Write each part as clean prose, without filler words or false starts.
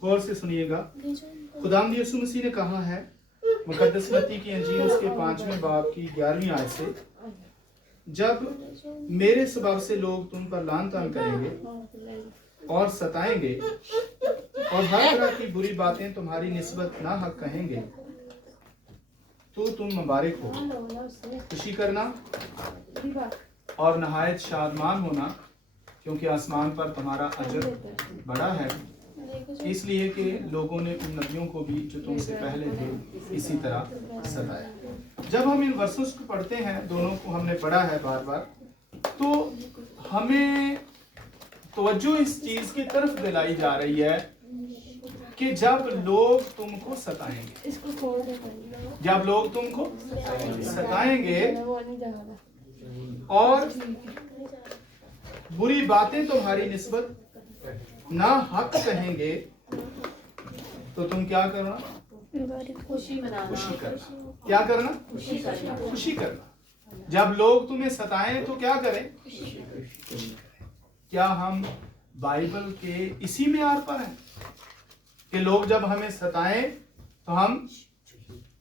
गौर से सुनिएगा। खुदावंद यीशु मसीह ने कहा है मुकद्दस मत्ती की अंजील उसके 5वें बाब की 11वीं आयत से, जब मेरे सबब से लोग तुम पर लान तान करेंगे और सताएंगे और हर तरह की बुरी बातें तुम्हारी निस्बत ना हक कहेंगे, तो तुम मुबारक हो, खुशी करना और नहायत शादमान होना, क्योंकि आसमान पर तुम्हारा अजर बड़ा है, इसलिए कि लोगों ने उन नबियों को भी जो तुमसे पहले थे इसी तरह सताया। जब हम इन वर्षों को पढ़ते हैं, दोनों को हमने पढ़ा है बार बार, तो हमें तवज्जो इस चीज की तरफ दिलाई जा रही है कि जब लोग तुमको सताएंगे, जब लोग तुमको सताएंगे और बुरी बातें तुम्हारी निस्बत ना हक कहेंगे, तो तुम क्या करना? खुशी करना। क्या करना? खुशी करना। जब लोग तुम्हें सताएं तो क्या करें? क्या हम बाइबल के इसी मेयार पर हैं कि लोग जब हमें सताएं तो हम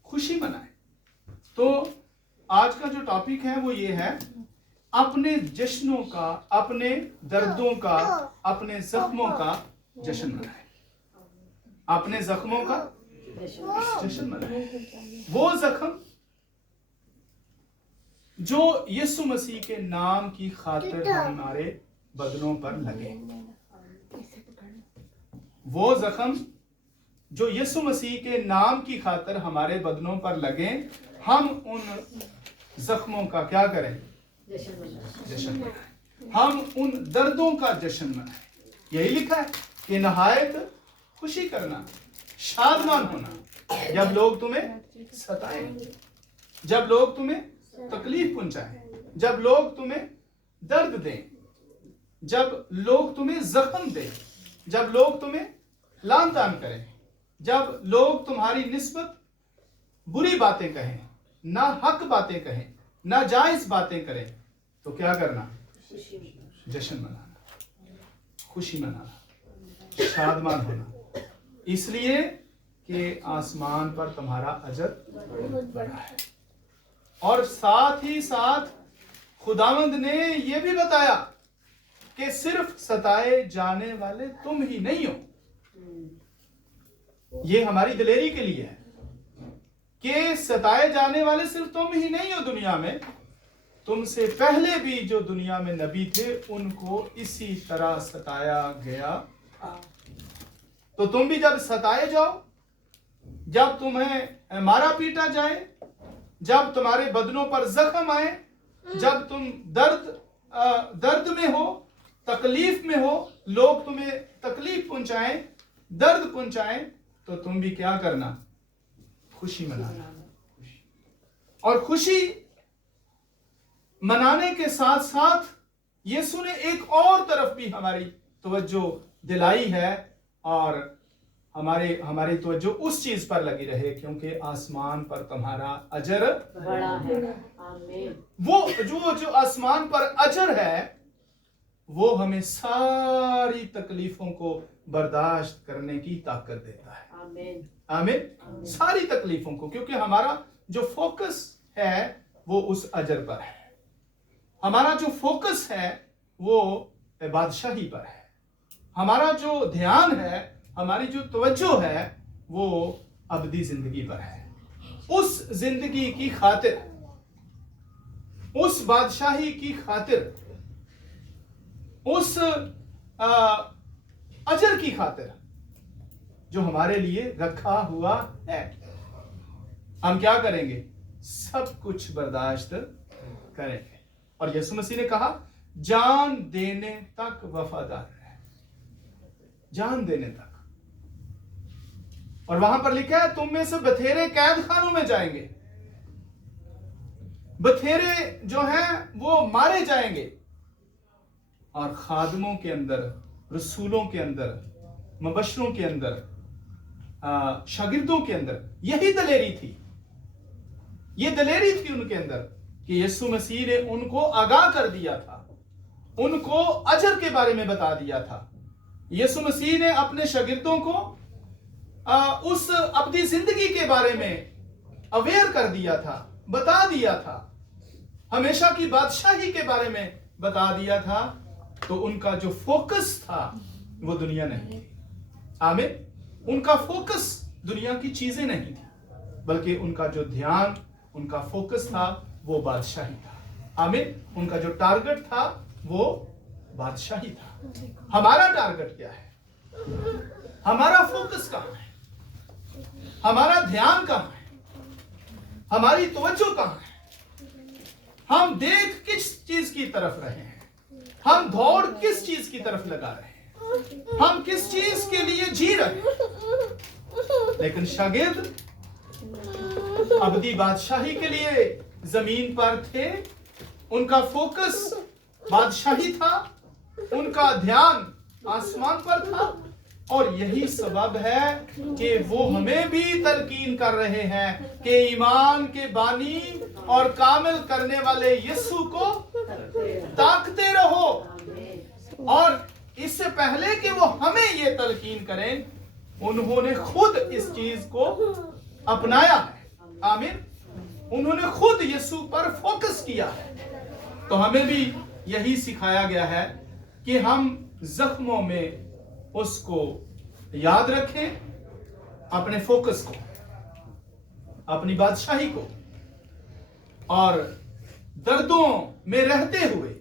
खुशी मनाएं? तो आज का जो टॉपिक है वो ये है, अपने जश्नों का, अपने दर्दों का, अपने जख्मों का जश्न मनाएं। अपने जख्मों का जश्न मनाएं। वो जख्म जो यीशु मसीह के नाम की खातिर हमारे बदनों पर लगे, वो जख्म जो यीशु मसीह के नाम की खातिर हमारे बदनों पर लगे, हम उन जख्मों का क्या करें? जश्न मनाएं। हम उन दर्दों का जश्न मनाएं। यही लिखा है कि नहायत खुशी करना, शादमान होना, जब लोग तुम्हें सताएं, जब लोग तुम्हें तकलीफ पहुंचाएं, जब लोग तुम्हें दर्द दें, जब लोग तुम्हें जख्म दें, जब लोग तुम्हें लान तान करें, जब लोग तुम्हारी निस्बत बुरी बातें कहें, ना हक बातें कहें, ना जायज बातें करें, तो क्या करना? जश्न मनाना, खुशी मनाना, शादमान होना, इसलिए कि आसमान पर तुम्हारा अजर बड़ा है। और साथ ही साथ खुदावंद ने यह भी बताया कि सिर्फ सताए जाने वाले तुम ही नहीं हो। ये हमारी दिलेरी के लिए है कि सताए जाने वाले सिर्फ तुम ही नहीं हो दुनिया में, तुमसे पहले भी जो दुनिया में नबी थे उनको इसी तरह सताया गया। तो तुम भी जब सताए जाओ, जब तुम्हें मारा पीटा जाए, जब तुम्हारे बदनों पर जख्म आए, जब तुम दर्द में हो, तकलीफ में हो, लोग तुम्हें तकलीफ पहुंचाएं, दर्द पहुंचाएं, तो तुम भी क्या करना? खुशी मनाना। और खुशी मनाने के साथ साथ यीशु ने एक और तरफ भी हमारी तवज्जो दिलाई है, और हमारी तवज्जो उस चीज पर लगी रहे, क्योंकि आसमान पर तुम्हारा अजर बड़ा है। वो जो आसमान पर अजर है, वो हमें सारी तकलीफों को बर्दाश्त करने की ताकत देता है। आमीन। सारी तकलीफों को, क्योंकि हमारा जो फोकस है वो उस अजर पर है। हमारा जो फोकस है वो बादशाही पर है। हमारा जो ध्यान है, हमारी जो तवज्जो है, वो अबदी जिंदगी पर है। उस जिंदगी की खातिर, उस बादशाही की खातिर, उस अजर की खातिर जो हमारे लिए रखा हुआ है, हम क्या करेंगे? सब कुछ बर्दाश्त करेंगे। और यीशु मसीह ने कहा, जान देने तक वफादार है, जान देने तक। और वहां पर लिखा है, तुम में से बथेरे कैद खानों में जाएंगे, बथेरे जो हैं वो मारे जाएंगे, और खादमों के अंदर, रसूलों के अंदर, मुबश्शिरों के अंदर, शागिर्दों के अंदर यही दलेरी थी। ये दलेरी थी उनके अंदर कि यीशु मसीह ने उनको आगाह कर दिया था, उनको अजर के बारे में बता दिया था, यीशु मसीह ने अपने शागिर्दों को उस अब्दी जिंदगी के बारे में अवेयर कर दिया था, बता दिया था, हमेशा की बादशाही के बारे में बता दिया था। तो उनका जो फोकस था वो दुनिया नहीं थी। आमीन। उनका फोकस दुनिया की चीजें नहीं थी, बल्कि उनका जो ध्यान, उनका फोकस था वो बादशाही था। आमीन। उनका जो टारगेट था वो बादशाही था। हमारा टारगेट क्या है? हमारा फोकस कहाँ है? हमारा ध्यान कहाँ है? हमारी तवज्जो कहाँ है? हम देख किस चीज की तरफ रहे हैं? हम दौड़ किस चीज की तरफ लगा रहे हैं? हम किस चीज के लिए जी रहे हैं? लेकिन शागिर्द अब्दी बादशाही के लिए जमीन पर थे। उनका फोकस बादशाही था, उनका ध्यान आसमान पर था। और यही सबब है कि वो हमें भी तलकीन कर रहे हैं कि ईमान के बानी और कामिल करने वाले यीशु को ताकते रहो। और इससे पहले कि वो हमें ये तलकीन करें, उन्होंने खुद इस चीज को अपनाया है। आमीन। उन्होंने खुद यीशु पर फोकस किया है। तो हमें भी यही सिखाया गया है कि हम जख्मों में उसको याद रखें, अपने फोकस को, अपनी बादशाही को, और दर्दों में रहते हुए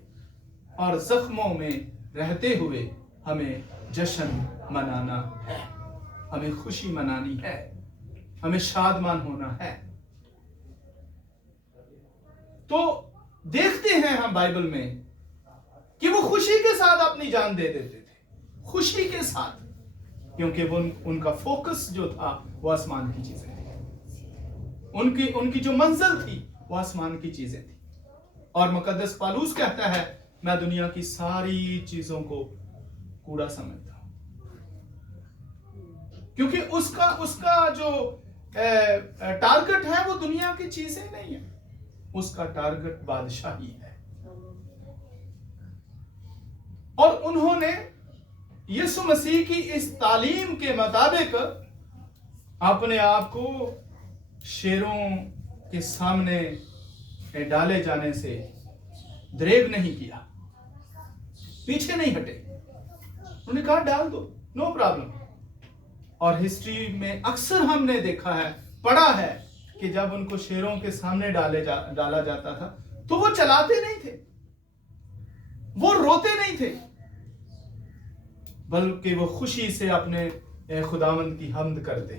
और जख्मों में रहते हुए हमें जश्न मनाना है, हमें खुशी मनानी है, हमें शादमान होना है। तो देखते हैं हम बाइबल में कि वो खुशी के साथ अपनी जान दे देते थे, खुशी के साथ, क्योंकि वो उनका फोकस जो था वो आसमान की चीजें थी। उनकी जो मंजिल थी वो आसमान की चीजें थी। और मुकद्दस पौलुस कहता है, मैं दुनिया की सारी चीजों को कूड़ा समझता हूं, क्योंकि उसका जो टारगेट है वो दुनिया की चीजें नहीं है, उसका टारगेट बादशाही है। और उन्होंने यीशु मसीह की इस तालीम के मुताबिक अपने आप को शेरों के सामने डाले जाने से दरेग नहीं किया, पीछे नहीं हटे। उन्होंने कहा डाल दो, नो प्रॉब्लम। और हिस्ट्री में अक्सर हमने देखा है, पढ़ा है कि जब उनको शेरों के सामने डाला जाता था तो वो चलाते नहीं थे, वो रोते नहीं थे, बल्कि वो खुशी से अपने खुदावंद की हम्द करते।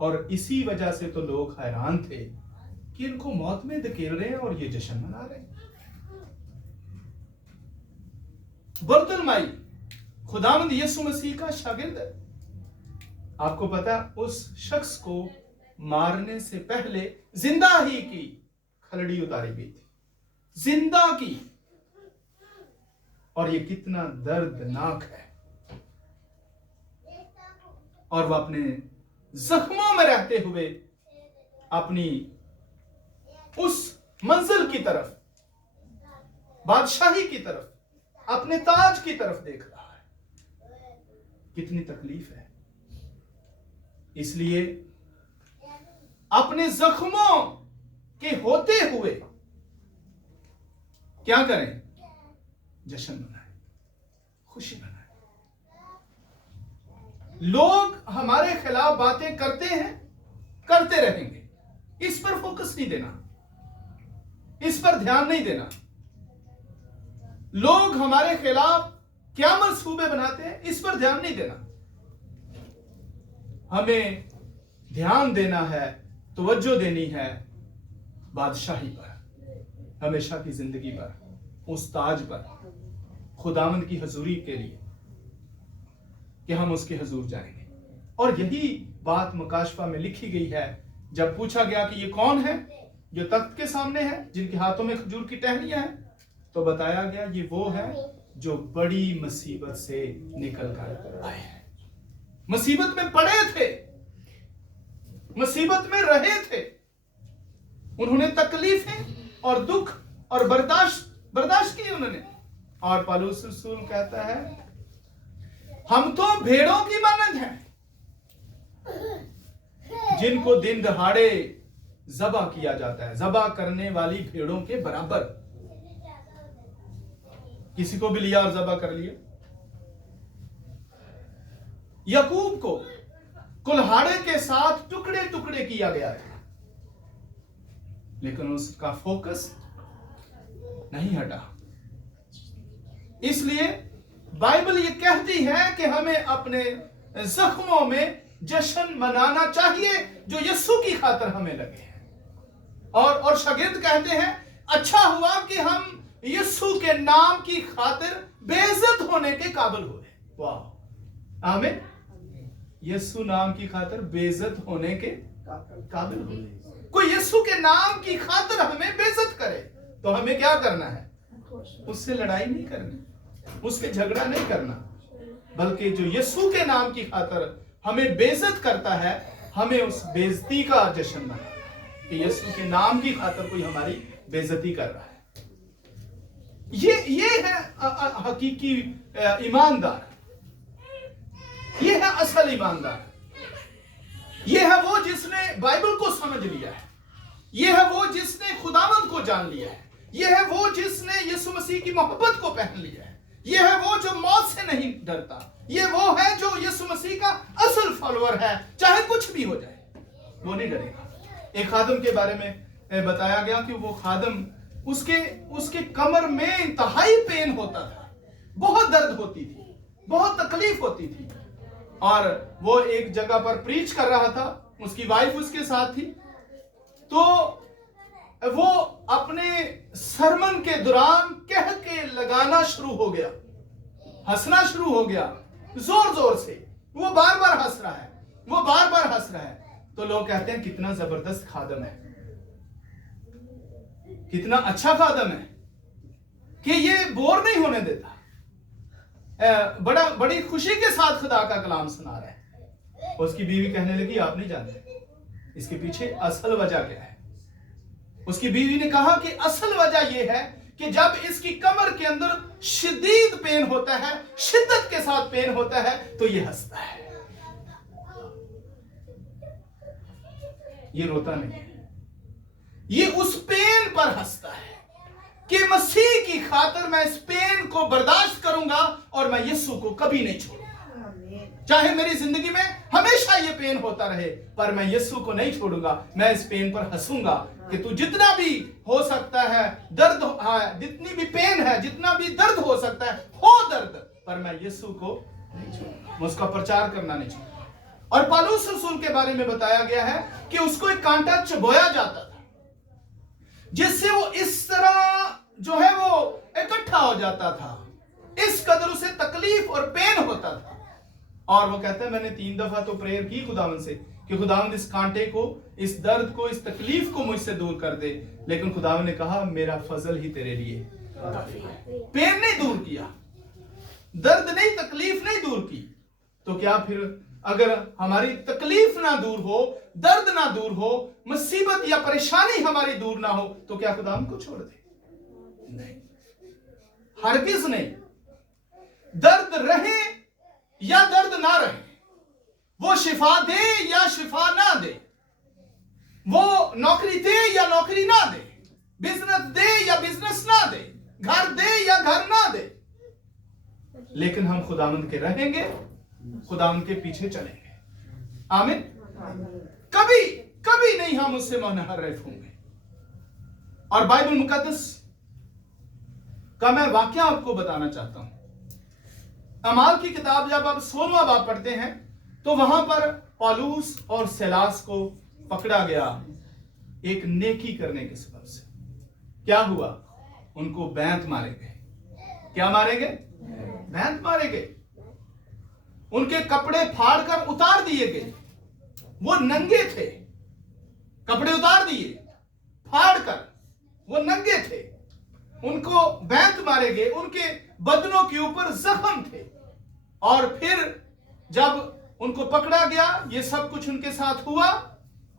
और इसी वजह से तो लोग हैरान थे कि इनको मौत में धकेल रहे हैं और ये जश्न मना रहे हैं। बरतलमाई खुदावंद यीशु मसीह का शागिर्द है। आपको पता, उस शख्स को मारने से पहले जिंदा ही की खलड़ी उतारी गई थी, जिंदा की। और ये कितना दर्दनाक है। और वह अपने जख्मों में रहते हुए अपनी उस मंजिल की तरफ, बादशाही की तरफ, अपने ताज की तरफ देख रहा है। कितनी तकलीफ है। इसलिए अपने जख्मों के होते हुए क्या करें? जश्न मनाएं, खुशी मनाएं। लोग हमारे खिलाफ बातें करते हैं, करते रहेंगे, इस पर फोकस नहीं देना, इस पर ध्यान नहीं देना। लोग हमारे खिलाफ क्या मंसूबे बनाते हैं, इस पर ध्यान नहीं देना। हमें ध्यान देना है, तवज्जो देनी है बादशाही पर, हमेशा की जिंदगी पर, उस ताज पर, खुदावंद की हजूरी के लिए कि हम उसके हजूर जाएंगे। और यही बात मुकाशफा में लिखी गई है। जब पूछा गया कि ये कौन है जो तख्त के सामने है, जिनके हाथों में खजूर की टहनियां हैं, तो बताया गया ये वो है जो बड़ी मुसीबत से निकल कर आए हैं। मुसीबत में पड़े थे, मुसीबत में रहे थे, उन्होंने तकलीफें और दुख और बर्दाश्त की उन्होंने। और पौलुस रसूल कहता है हम तो भेड़ों की मानंद हैं, जिनको दिन दहाड़े ज़बा किया जाता है, ज़बा करने वाली भेड़ों के बराबर। किसी को भी लिया और ज़बा कर लिया। याकूब को कुल्हाड़े के साथ टुकड़े टुकड़े किया गया है, लेकिन उसका फोकस नहीं हटा। इसलिए बाइबल ये कहती है कि हमें अपने जख्मों में जश्न मनाना चाहिए जो यीशु की खातिर हमें लगे हैं। और शागिर्द कहते हैं अच्छा हुआ कि हम यीशु के नाम की खातिर बेइज्जत होने के काबिल हुए। वाह, आमीन। यीशु नाम की खातिर बेइज्जत होने के काबिल हुए। कोई यीशु के नाम की खातिर हमें बेइज्जत करे तो हमें क्या करना है? उससे लड़ाई नहीं करनी, उसके झगड़ा नहीं करना, बल्कि जो यीशु के नाम की खातिर हमें बेइज्जत करता है, हमें उस बेइज्जती का जश्न मनाना कि यीशु के नाम की खातिर कोई हमारी बेइज्जती कर रहा है। ये है हकीकी ईमानदार, ये है असल ईमानदार, ये है वो जिसने बाइबल को समझ लिया है, ये है वो जिसने खुदावंद को जान लिया है, ये है वो जिसने यीशु मसीह की मोहब्बत को पहन लिया है, ये है वो जो मौत से नहीं डरता, ये वो है जो यीशु मसीह का असल फॉलोअर है। चाहे कुछ भी हो जाए वो नहीं डरेगा। एक खादम के बारे में बताया गया कि वो खादम उसके कमर में इंतहाई पेन होता था, बहुत दर्द होती थी, बहुत तकलीफ होती थी, और वो एक जगह पर प्रीच कर रहा था, उसकी वाइफ उसके साथ थी, तो वो अपने सरमन के दौरान कह के लगाना शुरू हो गया, हंसना शुरू हो गया जोर जोर से। वो बार बार हंस रहा है, वो बार बार हंस रहा है। तो लोग कहते हैं कितना जबरदस्त खादम है, कितना अच्छा खादम है कि ये बोर नहीं होने देता, बड़ी खुशी के साथ खुदा का कलाम सुना रहा है। उसकी बीवी कहने लगी आप नहीं जानते इसके पीछे असल वजह क्या है। उसकी बीवी ने कहा कि असल वजह यह है कि जब इसकी कमर के अंदर शदीद पेन होता है, शिद्दत के साथ पेन होता है, तो ये हंसता है, ये रोता नहीं है, ये उस पेन पर हंसता है कि मसीह की खातिर मैं इस पेन को बर्दाश्त करूंगा और मैं यीशु को कभी नहीं छोड़ूंगा। चाहे मेरी जिंदगी में हमेशा ये पेन होता रहे, पर मैं यीशु को नहीं छोड़ूंगा। मैं इस पेन पर हंसूंगा कि तू जितना भी हो सकता है दर्द, जितनी भी पेन है, जितना भी दर्द हो सकता है हो दर्द, पर मैं यीशु को नहीं छोड़ूंगा, मैं उसका प्रचार करना नहीं छोड़ूंगा। और पौलुस रसूल के बारे में बताया गया है कि उसको एक कांटा चबोया जाता था, जिससे वो इस तरह जो है वो इकट्ठा हो जाता था, इस कदर उसे तकलीफ और पेन होता था। और वो कहता है मैंने 3 दफा तो प्रेयर की खुदावंद से कि खुदावंद इस कांटे को, इस दर्द को, इस तकलीफ को मुझसे दूर कर दे, लेकिन खुदावंद ने कहा मेरा फजल ही तेरे लिए काफी है। पेन नहीं दूर किया, दर्द नहीं, तकलीफ नहीं दूर की, तो क्या फिर अगर हमारी तकलीफ ना दूर हो, दर्द ना दूर हो, मुसीबत या परेशानी हमारी दूर ना हो, तो क्या खुदावंद को छोड़ दे? नहीं, हरगिज नहीं। दर्द रहे या दर्द ना रहे, वो शिफा दे या शिफा ना दे, वो नौकरी दे या नौकरी ना दे, बिजनेस दे या बिजनेस ना दे, घर दे या घर ना दे, लेकिन हम खुदावंद के रहेंगे, खुदावंद के पीछे चलेंगे। आमीन। कभी कभी नहीं हम उससे मुनहरफ होंगे। और बाइबल मुकद्दस का मैं वाक्य आपको बताना चाहता हूं। अमाल की किताब जब आप 16वां बाब पढ़ते हैं तो वहां पर पौलुस और सिलास को पकड़ा गया एक नेकी करने के सबब से। क्या हुआ? उनको बैंत मारे गए। क्या मारे गए? बैंत मारे गए। उनके कपड़े फाड़कर उतार दिए गए। वो नंगे थे, कपड़े उतार दिए फाड़कर, वो नंगे थे, उनको बैंत मारे गए, उनके बदनों के ऊपर जख्म थे। और फिर जब उनको पकड़ा गया, ये सब कुछ उनके साथ हुआ,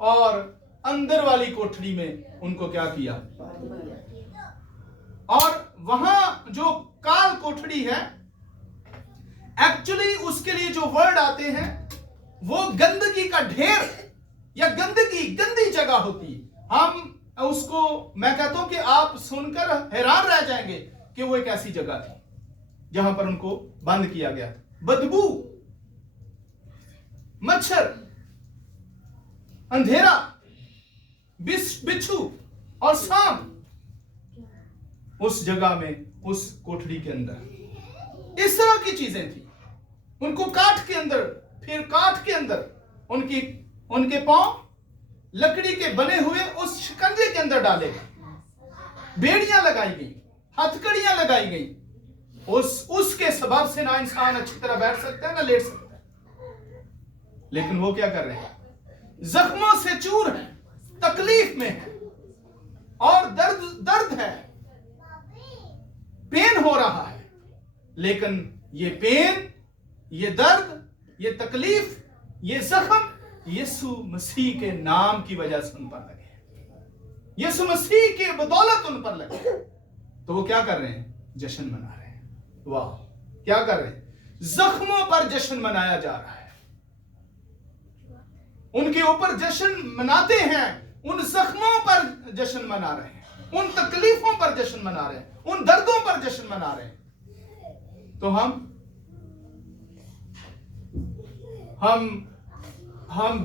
और अंदर वाली कोठरी में उनको क्या किया? और वहां जो काल कोठरी है, एक्चुअली उसके लिए जो वर्ड आते हैं वो गंदगी का ढेर या गंदी जगह होती है। हम उसको, मैं कहता हूं कि आप सुनकर हैरान रह जाएंगे कि वो एक ऐसी जगह थी जहां पर उनको बंद किया गया था। बदबू, मच्छर, अंधेरा, बिच्छू और सांप उस जगह में, उस कोठरी के अंदर इस तरह की चीजें थी। उनको काठ के अंदर, फिर काठ के अंदर उनके पांव लकड़ी के बने हुए उस शिकंजे के अंदर डाले गए, बेड़ियां लगाई गई, हथकड़ियां लगाई गई। उसके सबब से ना इंसान अच्छी तरह बैठ सकता है ना लेट सकता है। लेकिन वो क्या कर रहे हैं? जख्मों से चूर है, तकलीफ में है और दर्द है, पेन हो रहा है। लेकिन ये पेन, ये दर्द, ये तकलीफ, ये जख्म यीशु मसीह के नाम की वजह से उन पर लगे, यीशु मसीह के बदौलत उन पर लगे। तो वो क्या कर रहे हैं? जश्न मना रहे हैं। वाह, क्या कर रहे हैं? जख्मों पर जश्न मनाया जा रहा है। उनके ऊपर जश्न मनाते हैं, उन जख्मों पर जश्न मना रहे हैं, उन तकलीफों पर जश्न मना रहे हैं, उन दर्दों पर जश्न मना रहे हैं। तो हम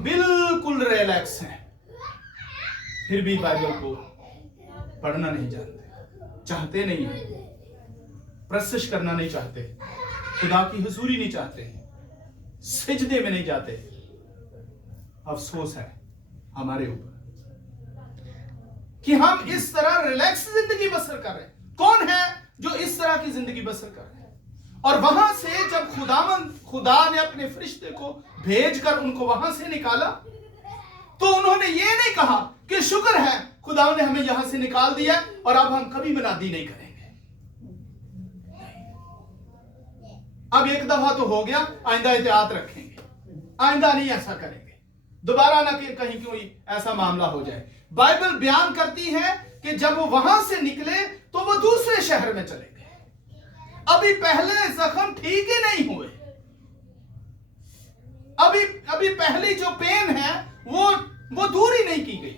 बिल्कुल रिलैक्स हैं, फिर भी बाइबल को पढ़ना नहीं जानते, चाहते नहीं हैं, प्रशिश करना नहीं चाहते, खुदा की हुजूरी नहीं चाहते, सिजदे में नहीं जाते। अफसोस है हमारे ऊपर कि हम इस तरह रिलैक्स जिंदगी बसर कर रहे हैं। कौन है जो इस तरह की जिंदगी बसर कर रहे हैं? और वहां से जब खुदा ने अपने फरिश्ते को भेजकर उनको वहां से निकाला, तो उन्होंने ये नहीं कहा कि शुक्र है खुदा ने हमें यहां से निकाल दिया और अब हम कभी मनादी नहीं करेंगे। अब एक दफा तो हो गया, आइंदा एहतियात रखेंगे, आइंदा नहीं ऐसा करेंगे, दोबारा ना कि कहीं कोई ऐसा मामला हो जाए। बाइबल बयान करती है कि जब वो वहां से निकले तो वो दूसरे शहर में चले गए। अभी पहले जख्म ठीक ही नहीं हुए, अभी पहली जो पेन है वो दूर ही नहीं की गई।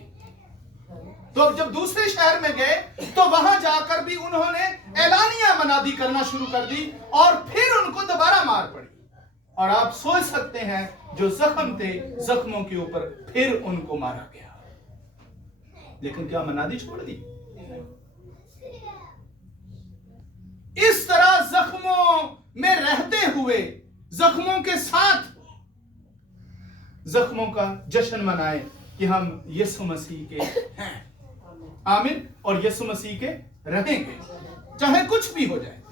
तो अब जब दूसरे शहर में गए तो वहां जाकर भी उन्होंने एलानिया मनादी करना शुरू कर दी और फिर उनको दोबारा मार पड़ी। और आप सोच सकते हैं जो जख्म थे, जख्मों के ऊपर फिर उनको मारा गया। लेकिन क्या मनादी छोड़ दी? इस तरह जख्मों में रहते हुए, जख्मों के साथ जख्मों का जश्न मनाएं कि हम यीशु मसीह के हैं, आमीन, और यीशु मसीह के रहेंगे। चाहे कुछ भी हो जाए,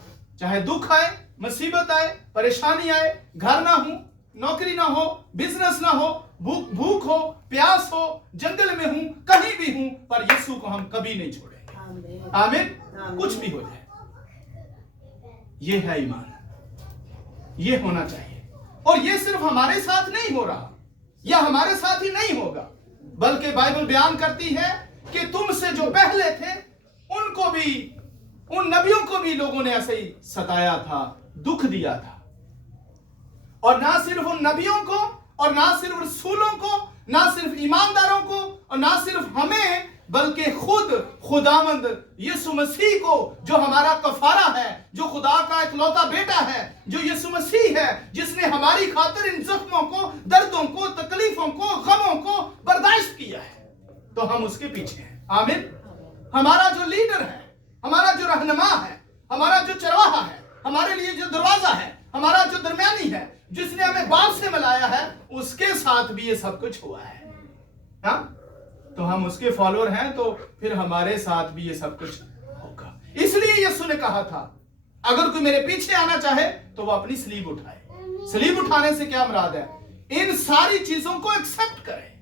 चाहे दुख आए, मुसीबत आए, परेशानी आए, घर ना हो, नौकरी ना हो, बिजनेस ना हो, भूख हो, प्यास हो, जंगल में हूं, कहीं भी हूं, पर यीशु को हम कभी नहीं छोड़ेंगे। आमीन। कुछ भी हो जाए, ये है ईमान, ये होना चाहिए। और ये सिर्फ हमारे साथ नहीं हो रहा, या हमारे साथ ही नहीं होगा, बल्कि बाइबल बयान करती है कि तुमसे जो पहले थे उनको भी, उन नबियों को भी लोगों ने ऐसे ही सताया था, दुख दिया था। और ना सिर्फ उन नबियों को, और ना सिर्फ रसूलों को, ना सिर्फ ईमानदारों को, और ना सिर्फ हमें, बल्कि खुद खुदावंद यीशु मसीह को, जो हमारा कफारा है, जो खुदा का इकलौता बेटा है, जो यीशु मसीह है, जिसने हमारी खातिर इन जख्मों को, दर्दों को, तकलीफों को, गमों को बर्दाश्त किया है, तो हम उसके पीछे हैं। आमीन। हमारा जो लीडर है, हमारा जो रहनुमा है, हमारा जो चरवाहा है, हमारे लिए जो दरवाजा है, हमारा जो दरमियानी है, जिसने हमें बाप से मिलाया है, उसके साथ भी ये सब कुछ हुआ है। हाँ? तो हम उसके फॉलोअर हैं, तो फिर हमारे साथ भी ये सब कुछ होगा। इसलिए यीशु ने कहा था, अगर कोई मेरे पीछे आना चाहे तो वो अपनी सलीब उठाए। सलीब उठाने से क्या मुराद है? इन सारी चीजों को एक्सेप्ट करे,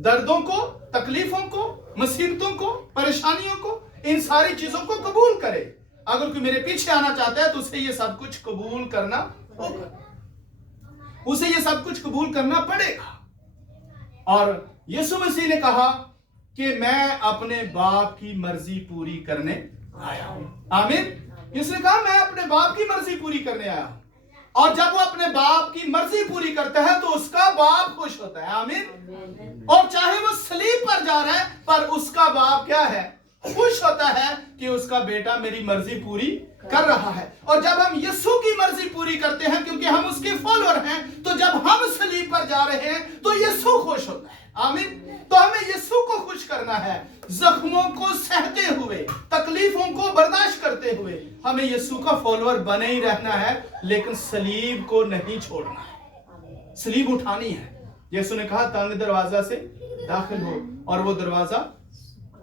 दर्दों को, तकलीफों को, मुसीबतों को, परेशानियों को, इन सारी चीजों को कबूल करे। अगर कोई मेरे पीछे आना चाहता है तो उसे ये सब कुछ कबूल करना होगा, उसे ये सब कुछ कबूल करना पड़ेगा। और यीशु मसीह ने कहा कि मैं अपने बाप की मर्जी पूरी करने आया हूं। आमीन। इसने कहा मैं अपने बाप की मर्जी पूरी करने आया हूं। और जब वो अपने बाप की मर्जी पूरी करता है तो उसका बाप खुश होता है। आमीन। और चाहे वो सलीब पर जा रहा है पर उसका बाप क्या है? खुश होता है कि उसका बेटा मेरी मर्जी पूरी कर रहा है। और जब हम यीशु की मर्जी पूरी करते हैं क्योंकि हम उसके फॉलोअर हैं, तो जब हम सलीब पर जा रहे हैं तो यीशु खुश होता है। आमीन। तो हमें यीशु को खुश करना है, जख्मों को सहते हुए, तकलीफों को बर्दाश्त करते हुए हमें यीशु का फॉलोअर बने ही रहना है, लेकिन सलीब को नहीं छोड़ना है, सलीब उठानी है। यीशु ने कहा तंग दरवाजा से दाखिल हो, और वो दरवाजा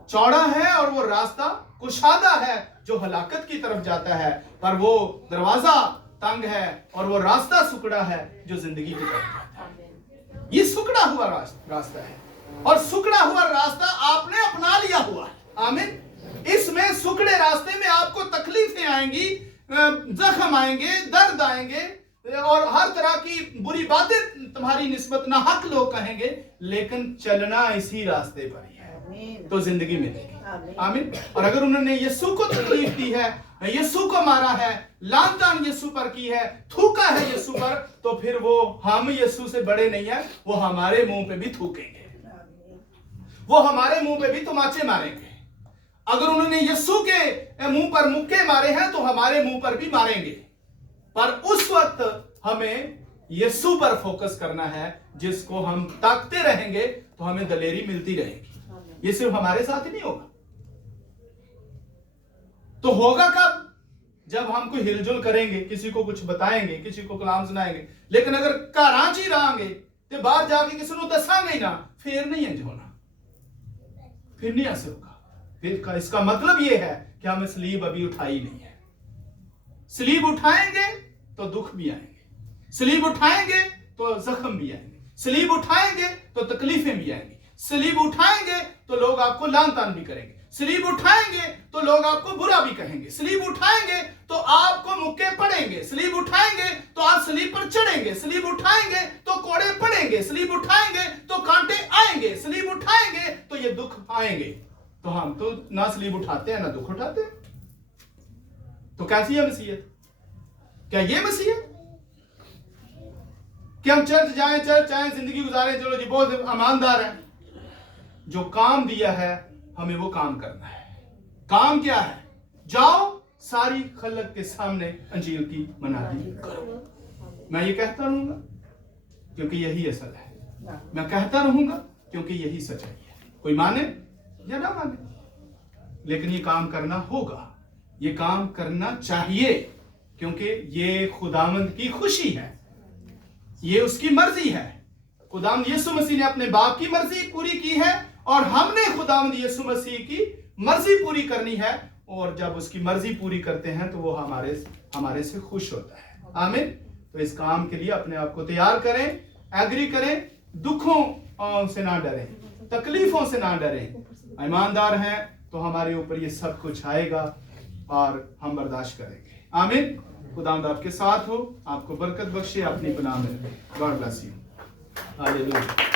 चौड़ा है और वो रास्ता कुशादा है जो हलाकत की तरफ जाता है, पर वो दरवाजा तंग है और वो रास्ता सुकड़ा है जो जिंदगी की तरफ जाता है। ये सुकड़ा हुआ रास्ता है, और सुकड़ा हुआ रास्ता आपने अपना लिया हुआ है। आमीन। इसमें सुकड़े रास्ते में आपको तकलीफें आएंगी, जख्म आएंगे, दर्द आएंगे, और हर तरह की बुरी बातें तुम्हारी निस्बत ना हक लोग कहेंगे, लेकिन चलना इसी रास्ते पर ही है तो जिंदगी मिलेगी। आमीन। और अगर उन्होंने यीशु को तकलीफ दी है, यीशु को मारा है, लान तान यीशु पर की है, थूका है यीशु पर, तो फिर वो हम यीशु से बड़े नहीं है, वो हमारे मुंह पे भी थूकेंगे, वो हमारे मुंह पे भी तमाचे मारेंगे। अगर उन्होंने यीशु के मुंह पर मुक्के मारे हैं तो हमारे मुंह पर भी मारेंगे, पर उस वक्त हमें यीशु पर फोकस करना है, जिसको हम ताकते रहेंगे तो हमें दलेरी मिलती रहेगी। ये सिर्फ हमारे साथ ही नहीं होगा, तो होगा कब? जब हम कोई हिलजुल करेंगे, किसी को कुछ बताएंगे, किसी को कलाम सुनाएंगे, लेकिन अगर घरां ही रहांगे ते बाहर जाके किसी को दसांगे ना, फिर नहीं इंज होना, फिर नहीं ऐसे होगा। फिर इसका मतलब ये है कि हमें सलीब अभी उठाई नहीं है। सलीब उठाएंगे तो दुख भी आएंगे, सलीब उठाएंगे तो जख्म भी आएंगे, सलीब उठाएंगे तो तकलीफें भी आएंगी, सलीब उठाएंगे तो लोग आपको लान तान भी करेंगे, सलीब उठाएंगे तो लोग आपको बुरा भी कहेंगे, सलीब उठाएंगे तो आपको मुक्के पड़ेंगे, सलीब उठाएंगे तो आप सलीब पर चढ़ेंगे, सलीब उठाएंगे तो कोड़े पड़ेंगे, सलीब उठाएंगे तो कांटे आएंगे, सलीब उठाएंगे तो ये दुख आएंगे। तो हम तो ना सलीब उठाते हैं ना दुख उठाते हैं, तो कैसी है मसीहत? क्या ये मसीहत कि हम चर्च जाएं, जिंदगी गुजारें, चलो जी बहुत ईमानदार हैं? जो काम दिया है हमें वो काम करना है। काम क्या है? जाओ सारी खलक के सामने अंजील की मनाही करो। मैं ये कहता रहूंगा क्योंकि यही असल है, मैं कहता रहूंगा क्योंकि यही सच्चाई है। कोई माने या ना माने, लेकिन ये काम करना होगा, ये काम करना चाहिए, क्योंकि ये खुदावंद की खुशी है, ये उसकी मर्जी है। खुदावंद यीशु मसीह ने अपने बाप की मर्जी पूरी की है, और हमने खुदावंद यीशु मसीह की मर्जी पूरी करनी है, और जब उसकी मर्जी पूरी करते हैं तो वो हमारे से खुश होता है। आमीन। तो इस काम के लिए अपने आप को तैयार करें, एग्री करें, दुखों से ना डरें, तकलीफों से ना डरें। ईमानदार हैं तो हमारे ऊपर ये सब कुछ आएगा और हम बर्दाश्त करेंगे। आमीन। खुदावंद आपके साथ हो, आपको बरकत बख्शे, अपनी पनाह में। God bless you. हालेलुया।